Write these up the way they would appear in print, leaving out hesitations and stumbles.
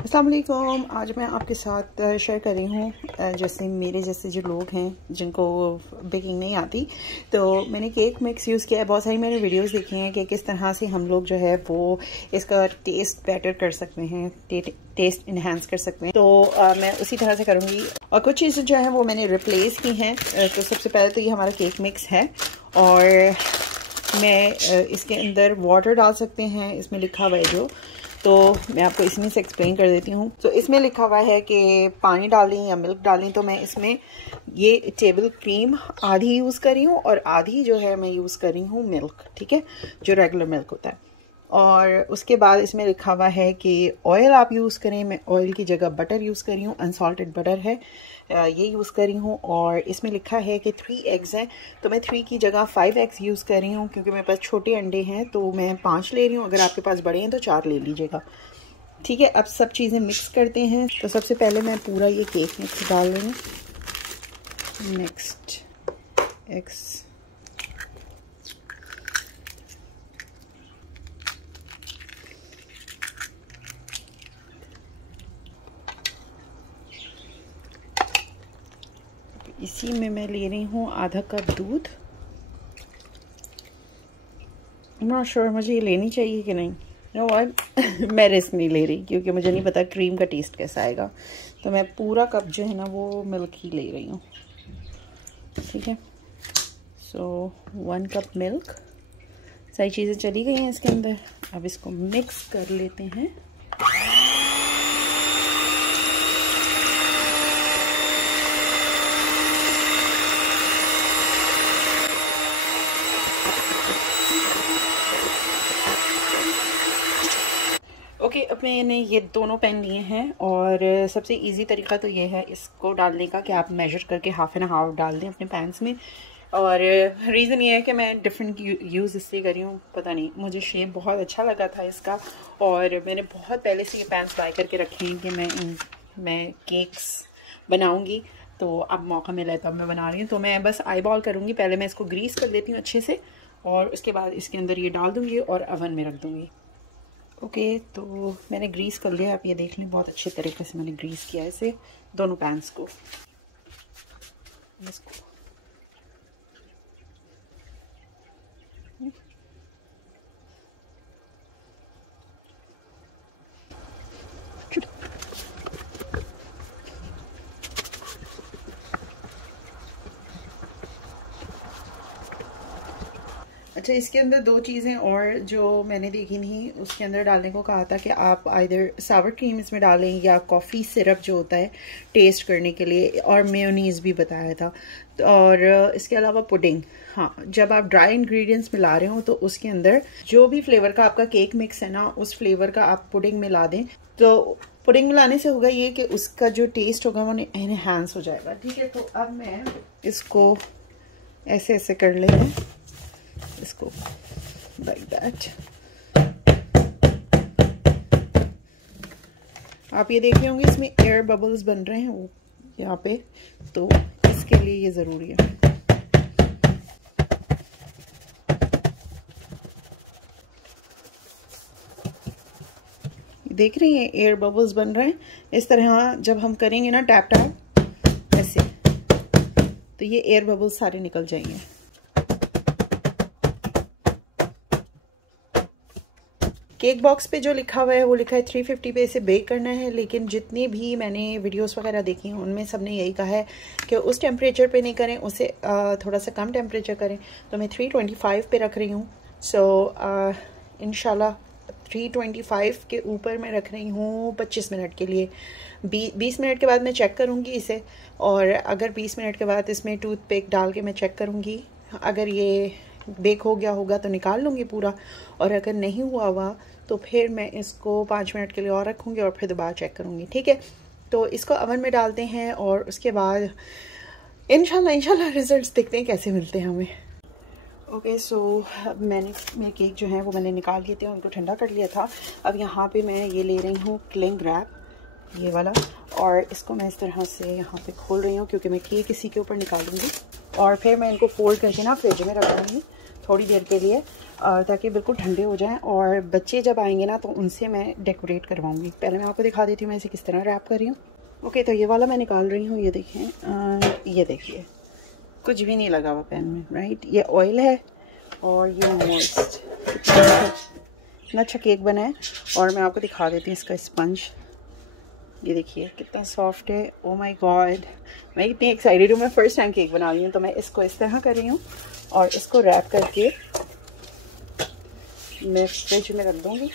अस्सलाम वालेकुम। आज मैं आपके साथ शेयर कर रही हूँ जैसे मेरे जैसे जो लोग हैं जिनको बेकिंग नहीं आती, तो मैंने केक मिक्स यूज़ किया है। बहुत सारी मैंने वीडियोस देखी हैं कि किस तरह से हम लोग जो है वो इसका टेस्ट बेटर कर सकते हैं, टेस्ट इन्हांस कर सकते हैं। तो मैं उसी तरह से करूँगी और कुछ चीज़ें जो है वो मैंने रिप्लेस की हैं। तो सबसे पहले तो ये हमारा केक मिक्स है और मैं इसके अंदर वाटर डाल सकते हैं, इसमें लिखा हुआ है जो, तो मैं आपको इसमें से एक्सप्लेन कर देती हूँ। तो इसमें लिखा हुआ है कि पानी डालें या मिल्क डालें, तो मैं इसमें ये टेबल क्रीम आधी यूज़ कर रही हूँ और आधी जो है मैं यूज़ कर रही हूँ मिल्क, ठीक है, जो रेगुलर मिल्क होता है। और उसके बाद इसमें लिखा हुआ है कि ऑयल आप यूज़ करें, मैं ऑयल की जगह बटर यूज़ कर रही हूँ, अनसॉल्टेड बटर है ये यूज़ कर रही हूँ। और इसमें लिखा है कि 3 एग्स हैं, तो मैं 3 की जगह 5 एग्स यूज़ कर रही हूँ क्योंकि मेरे पास छोटे अंडे हैं, तो मैं 5 ले रही हूँ। अगर आपके पास बड़े हैं तो 4 ले लीजिएगा, ठीक है। अब सब चीज़ें मिक्स करते हैं। तो सबसे पहले मैं पूरा ये केक मिक्स डाल रही हूँ। नेक्स्ट एग्स, इसी में मैं ले रही हूँ आधा कप दूध। नॉट श्योर मुझे ये लेनी चाहिए कि नहीं, नो व्हाट मैं रिस्क नहीं ले रही क्योंकि मुझे नहीं पता क्रीम का टेस्ट कैसा आएगा। तो मैं पूरा कप जो है ना वो मिल्क ही ले रही हूँ, ठीक है। सो 1 कप मिल्क, सारी चीज़ें चली गई हैं इसके अंदर। अब इसको मिक्स कर लेते हैं। ओके, अब मैंने ये दोनों पैन लिए हैं और सबसे इजी तरीका तो ये है इसको डालने का कि आप मेजर करके हाफ एंड हाफ डाल दें अपने पैन्स में। और रीज़न ये है कि मैं डिफरेंट यूज़ इसलिए कर रही हूँ, पता नहीं मुझे शेप बहुत अच्छा लगा था इसका और मैंने बहुत पहले से ये पैन्स बाय करके रखे हैं कि मैं केक्स बनाऊँगी, तो अब मौका मिला है तो अब मैं बना रही हूँ। तो मैं बस आई बॉल करूँगी, पहले मैं इसको ग्रीस कर देती हूँ अच्छे से और उसके बाद इसके अंदर ये डाल दूँगी और ओवन में रख दूँगी। ओके, तो मैंने ग्रीस कर लिया, आप ये देख लें बहुत अच्छे तरीके से मैंने ग्रीस किया है इसे, दोनों पैन्स को। इसको अच्छा, इसके अंदर 2 चीज़ें और जो मैंने देखी थी, उसके अंदर डालने को कहा था कि आप आइदर सावर क्रीम इसमें डालें या कॉफ़ी सिरप जो होता है टेस्ट करने के लिए, और मेयोनीज़ भी बताया था। और इसके अलावा पुडिंग, हाँ, जब आप ड्राई इंग्रेडिएंट्स मिला रहे हो तो उसके अंदर जो भी फ्लेवर का आपका केक मिक्स है ना, उस फ्लेवर का आप पुडिंग मिला दें। तो पुडिंग मिलाने से होगा ये कि उसका जो टेस्ट होगा वो एनहांस हो जाएगा, ठीक है। तो अब मैं इसको ऐसे ऐसे कर ले रहे हैं, इसको लाइक दैट। आप ये देख रहे होंगे इसमें एयर बबल्स बन रहे हैं वो यहाँ पे, तो इसके लिए ये ज़रूरी है। देख रही हैं एयर बबल्स बन रहे हैं, इस तरह जब हम करेंगे ना टैप टैप ऐसे, तो ये एयर बबल्स सारे निकल जाएंगे। केक बॉक्स पे जो लिखा हुआ है वो लिखा है 350 पे इसे बेक करना है, लेकिन जितनी भी मैंने वीडियोस वगैरह देखी हैं उनमें सबने यही कहा है कि उस टेम्परेचर पे नहीं करें, उसे थोड़ा सा कम टेम्परेचर करें। तो मैं 325 पे रख रही हूँ। सो इंशाल्लाह 325 के ऊपर मैं रख रही हूँ 25 मिनट के लिए। 20 मिनट के बाद मैं चेक करूँगी इसे, और अगर 20 मिनट के बाद इसमें टूथपिक डाल के मैं चेक करूँगी, अगर ये बेक हो गया होगा तो निकाल लूँगी पूरा, और अगर नहीं हुआ हुआ तो फिर मैं इसको 5 मिनट के लिए और रखूँगी और फिर दोबारा चेक करूँगी, ठीक है। तो इसको ओवन में डालते हैं और उसके बाद इंशाल्लाह रिजल्ट्स देखते हैं कैसे मिलते हैं हमें। ओके, सो अब मेरे केक जो हैं वो मैंने निकाल लिए थे, उनको ठंडा कर लिया था। अब यहाँ पे मैं ये ले रही हूँ क्लिंग रैप, ये वाला, और इसको मैं इस तरह से यहाँ पे खोल रही हूँ क्योंकि मैं केक इसी के ऊपर निकालूंगी और फिर मैं इनको फोल्ड करके ना फ्रिज में रख दूँगी थोड़ी देर के लिए। ताकि बिल्कुल ठंडे हो जाएं। और बच्चे जब आएंगे ना तो उनसे मैं डेकोरेट करवाऊंगी। पहले मैं आपको दिखा देती हूँ मैं इसे किस तरह रैप कर रही हूँ। ओके, तो ये वाला मैं निकाल रही हूँ। ये देखें, ये देखिए कुछ भी नहीं लगा हुआ पेन में, राइट। ये ऑयल है और ये मॉइस्ट। कितना अच्छा केक बना है। और मैं आपको दिखा देती हूँ इसका स्पंज। ये देखिए कितना सॉफ्ट है। ओ माय गॉड, मैं इतनी एक्साइटेड हूँ। मैं फर्स्ट टाइम केक बना रही हूँ। तो मैं इसको इस तरह कर रही हूँ और इसको रैप करके मैं फ्रिज में रख दूँगी।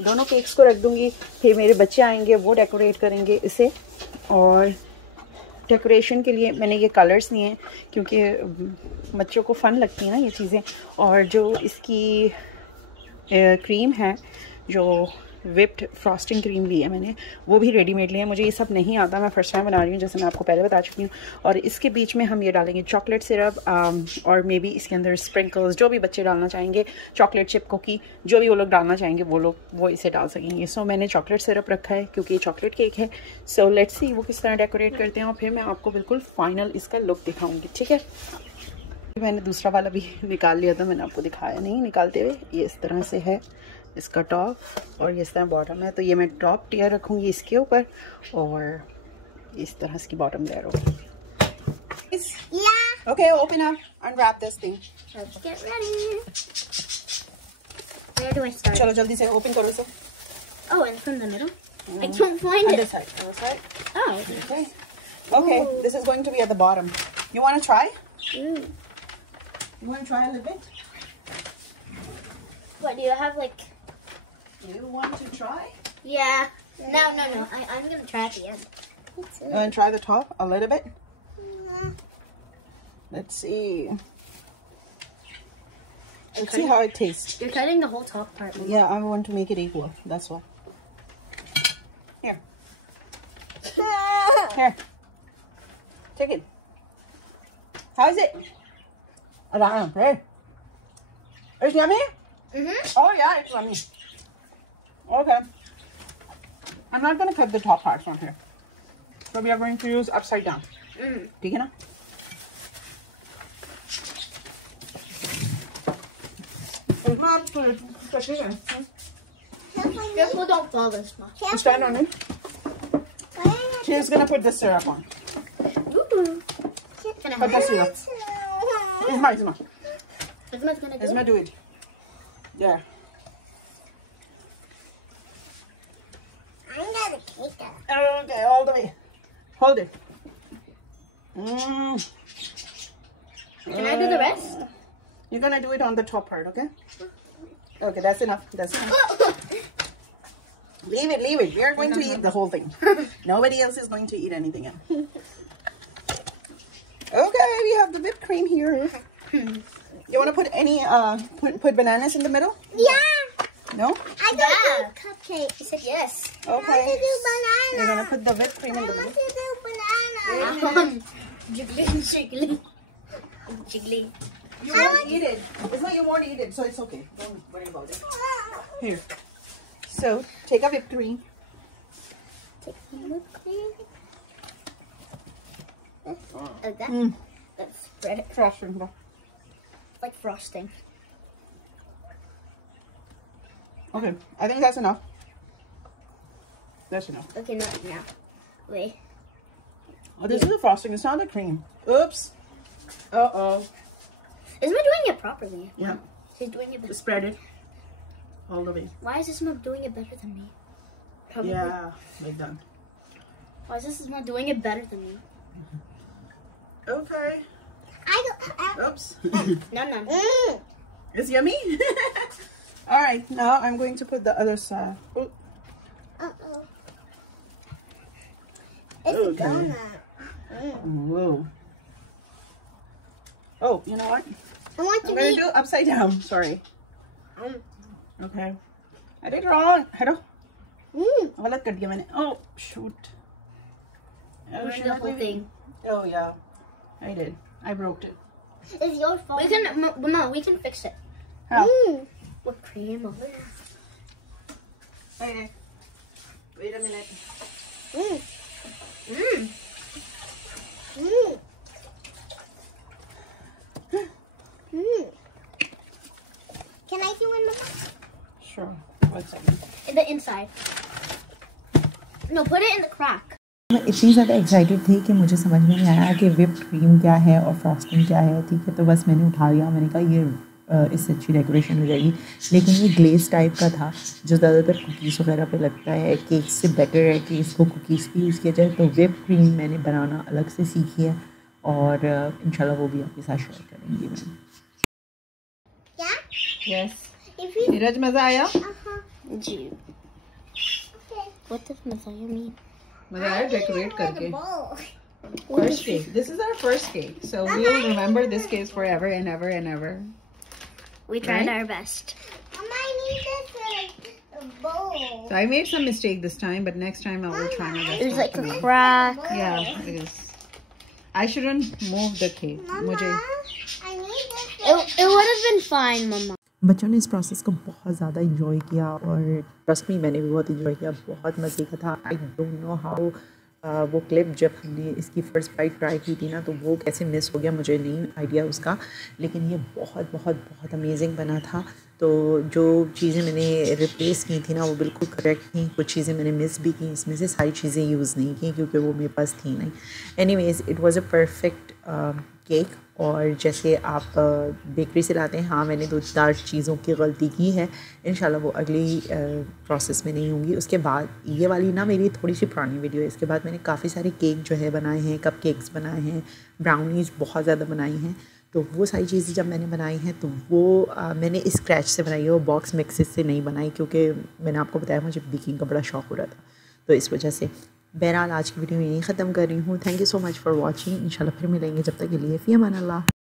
दोनों केक्स को रख दूँगी। फिर मेरे बच्चे आएंगे, वो डेकोरेट करेंगे इसे। और डेकोरेशन के लिए मैंने ये कलर्स लिए हैं क्योंकि बच्चों को फ़न लगती है ना ये चीज़ें। और जो इसकी क्रीम है, जो विप्ड फ्रॉस्टिंग क्रीम ली है मैंने, वो भी रेडीमेड ली है। मुझे ये सब नहीं आता, मैं फर्स्ट टाइम बना रही हूँ जैसे मैं आपको पहले बता चुकी हूँ। और इसके बीच में हम ये डालेंगे चॉकलेट सिरप और मे बी इसके अंदर स्प्रिंकल्स, जो भी बच्चे डालना चाहेंगे, चॉकलेट चिप कुकी, जो भी वो लोग डालना चाहेंगे वो इसे डाल सकेंगे। सो मैंने चॉकलेट सिरप रखा है क्योंकि ये चॉकलेट केक है। सो लेट्स सी वो किस तरह डेकोरेट करते हैं और फिर मैं आपको बिल्कुल फाइनल इसका लुक दिखाऊँगी, ठीक है। मैंने दूसरा वाला भी निकाल लिया था, मैंने आपको दिखाया नहीं निकालते हुए। ये इस तरह से है इसका टॉप और ये इस तरह बॉटम है। तो ये मैं टॉप टियर रखूँगी इसके ऊपर और इस तरह इसकी बॉटम लेयर होगी। Okay, open up, unwrap this thing. Let's get ready. Where do I start? चलो जल्दी से ओपन करो इसे। Oh, and from the middle? I can't find Other it. side, other side. Oh. Okay. Okay, this is going to be at the bottom. You want to try? Mm. You want to try a little bit? What, do you have like... You want to try? Yeah. No. I'm going to try at the end. You want to try the top a little bit? Let's see. Let's see how it tastes. You're cutting the whole top part. Yeah, I want to make it equal. That's why. Here. Here. Take it. How is it? Hey. It's yummy? Mm-hmm. Oh, yeah, it's yummy. Okay. I'm not going to cut the top part from here. So we are going to use upside down. ठीक है ना? Careful, don't fall this much. Stand on it. She's going to put the syrup on. Ooh. Put the syrup. Isma. Isma's gonna do Isma, it. do it. There. I'm gonna take that. Okay, all the way. Hold it. Mm. Can I do the rest? You're gonna do it on the top part, okay? Okay, that's enough. That's enough. Leave it. We are going to eat the whole thing. Nobody else is going to eat anything else. Okay, we have the whipped cream here. You want to put any put bananas in the middle? Yeah. No? I got do cupcake. I said yes. Okay. I want to do banana. You're gonna put the whipped cream in the I middle. want to do banana. Jiggly. Jiggly. You won't eat it. It's not, you won't eat it, so it's okay. Don't worry about it. Here. So, take a whipped cream. Take some whipped cream. Like that. Let's spread it. Frosting. Like frosting. Okay, I think that's enough. That's enough. Okay, not now. Wait. Oh, this is the frosting. It's not the cream. Oops. Uh-oh. Isma doing it properly? Yeah. She's doing it better. Spread it all the way. Why is Isma doing it better than me? Probably. Yeah, like that. Why is Isma doing it better than me? Okay. Oops. No. It's yummy. All right, now I'm going to put the other side. Ooh. Uh-oh. It's a donut. Whoa. Oh, you know what? I'm going to do upside down. Sorry. Okay. I did wrong. Hello. गलत कर दिया मैंने. Oh, shoot. Push the whole thing. Oh, yeah. I did. I broke it. It's your fault. Mama, we can fix it. How? With cream over there. Okay. Wait a minute. No, put it in the crack. मैं इतनी ज़्यादा excited थी कि मुझे समझ में नहीं आया कि व्हिप्ड क्रीम क्या है और फ्रॉस्टिंग क्या है। ठीक है, तो बस मैंने उठा लिया, मैंने कहा ये इससे अच्छी डेकोरेशन हो जाएगी। लेकिन ये ग्लेस टाइप का था जो ज़्यादातर कुकीज़ वगैरह पे लगता है। केक से बेटर है कि इसको कुकीज़ की यूज़ किया जाए। तो व्हिप्ड क्रीम मैंने बनाना अलग से सीखी है और इंशाल्लाह वो भी आपके साथ शेयर करेंगी मैं। यस, नीरज मज़ा आया? जी। What does mezaya mean? मज़ा आया डेकोरेट करके। First cake. This is our first cake, so we'll remember this cake forever and ever and ever. We tried Right? our best. Mama, I need this for a bowl. So I made some mistake this time, but next time I will try my best. There's not like to a make. crack. Yeah, it is. I shouldn't move the cake. Mama, मुझे I need this. It would have been fine, Mama. बच्चों ने इस process को बहुत ज़्यादा enjoy किया और trust me मैंने भी बहुत इंजॉय किया। बहुत मज़े का था। आई डोंट नो हाउ वो क्लिप जब हमने इसकी फ़र्स्ट बाइट ट्राई की थी ना, तो वो कैसे मिस हो गया मुझे नहीं आइडिया उसका। लेकिन ये बहुत बहुत बहुत अमेजिंग बना था। तो जो चीज़ें मैंने रिप्लेस की थी ना वो बिल्कुल करेक्ट थी। कुछ चीज़ें मैंने मिस भी की, इसमें से सारी चीज़ें यूज़ नहीं की क्योंकि वो मेरे पास थी नहीं। Anyways it was a perfect cake. और जैसे आप बेकरी से लाते हैं, हाँ मैंने 2-4 चीज़ों की गलती की है। इंशाल्लाह वो अगली प्रोसेस में नहीं होंगी। उसके बाद ये वाली ना मेरी थोड़ी सी पुरानी वीडियो है। इसके बाद मैंने काफ़ी सारे केक जो है बनाए हैं, कप केक्स बनाए हैं, ब्राउनीज़ बहुत ज़्यादा बनाई हैं। तो वो सारी चीज़ें जब मैंने बनाई हैं तो वो मैंने स्क्रैच से बनाई है, वो बॉक्स मिक्सेस से नहीं बनाई क्योंकि मैंने आपको बताया मुझे बेकिंग का बड़ा शौक़ हो रहा था, तो इस वजह से। बहरहाल आज की वीडियो यहीं ख़त्म कर रही हूँ। Thank you so much for watching. इंशाल्लाह फिर मिलेंगे, जब तक के लिए फ़ी अमान अल्लाह।